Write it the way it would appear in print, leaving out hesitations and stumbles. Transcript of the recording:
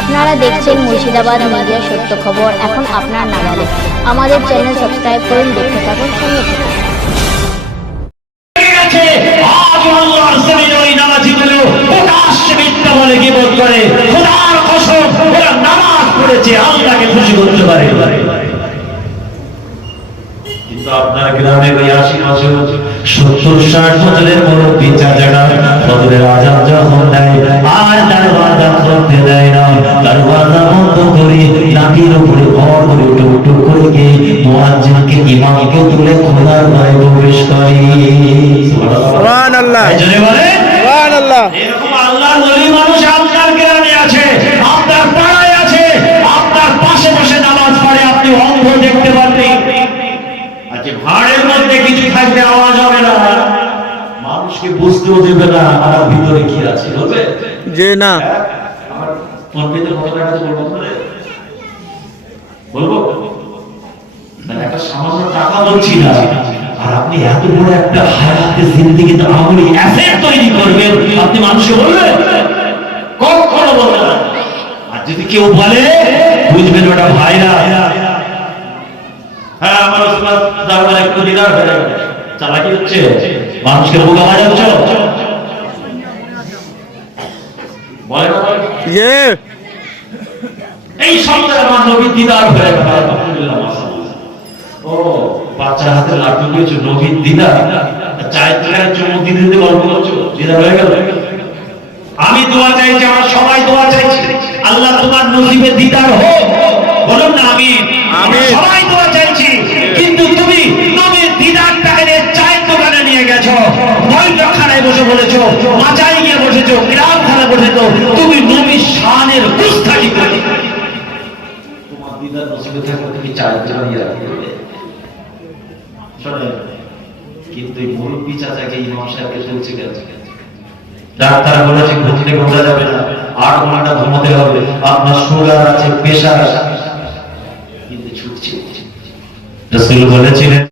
আপনারা দেখছেন মুর্শিদাবাদ মিডিয়া সত্য খবর এখন আপনার নাগালে। আমাদের চ্যানেল সাবস্ক্রাইব করুন, দেখতে থাকুন, সঙ্গে থাকুন। কিন্তু আপনার গ্রামে ওই 80 বছর 70-60 বছরের মুরব্বী চাচারা ফজরের আযান যখন দেয় আর দরওয়াজা খুলতে দেয় না, দরওয়াজা বন্ধ করে নাভির উপরে ভর করে টুকটুক করে গিয়ে মুয়াজ্জিনকে ইমামকে তুলে খোদার ঘরে প্রবেশ করে। সুবহানাল্লাহ, জোরে বলে সুবহানাল্লাহ। এরকম আল্লাহর ওলি মানুষ আপনার গ্রামে আছে, আপনার পাড়ায় আছে, আপনার পাশে বসে নামাজ পড়ে, আপনি অন্ধ দেখতে পারবেন। ভাড়ের মধ্যে কিছু থাকবে, আওয়াজ হবে না, মানুষকে বুঝতেও দেবে না আমার ভিতরে কি আছে, বলবে যে না আমার তোর ভিতরে কত টাকা আছে বলবো না, একটা সামান্য টাকা বলছি না, আর আপনি এত বড় একটা হায়াতে জিন্দেগিতে আমলি অ্যাসেট তৈরি করবেন, আপনি মানুষকে বলবেন? কখনো বলবেন না। আর যদি কেউ বলে বুঝবেন ওটা ভাইরা, হ্যাঁ আমার উস্তাদ দরবারে একটু দিদার হয়ে যাবে, চালাকি হচ্ছে, মানুষকে বোকা বানাচ্ছ, বলে না এই সপ্তাহে আমার নবীর দিদার হয়ে গেল, আলহামদুলিল্লাহ মাশাআল্লাহ। ও বাচ্চার হাতে লাড্ডু দিয়েছো, নবীর দিদার, চায়ের দোকানে চুমুক দিতে দিতে গল্প করছো, দিদার হয়ে গেল। আমি দোয়া চাইছি, আমরা সবাই দোয়া চাইছি, আল্লাহ তোমার নসিবে দিদার হোক, বলুন না আমিন। সবাই দোয়া চাইছি, কিন্তু তুমি নবীর দিদারটাকে চায়ের দোকানে নিয়ে গেছো, বৈঠকখানায় বসে বলেছো, মাজায় গিয়ে বসেছো, গ্রামখানে বসেছো, তুমি নবীর শানের গুস্তাখি করে তোমার দিদার নসিবে থাকলে তুমি চায়ের দোকানে রাখবে। শোনেন, কিন্তু এই মুরব্বী চাচাকে ইমাম সাহেবকে চলছে কেন? ডাক্তার বলেছে ঘুমতে ঘুমা যাবে না, 8 ঘন্টা ঘুমাতে হবে, আপনার সুগার আছে, প্রেশার আছে, কিন্তু ছুটছে। রাসূল বলেছিলেন